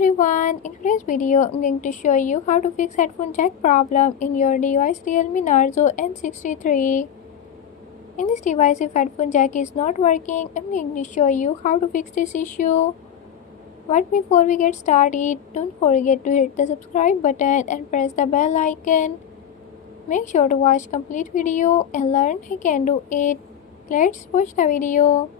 everyone, in today's video I'm going to show you how to fix headphone jack problem in your device Realme Narzo N63. In this device, if headphone jack is not working, I'm going to show you how to fix this issue. But before we get started, don't forget to hit the subscribe button and press the bell icon. Make sure to watch complete video and learn I can do it. Let's watch the video.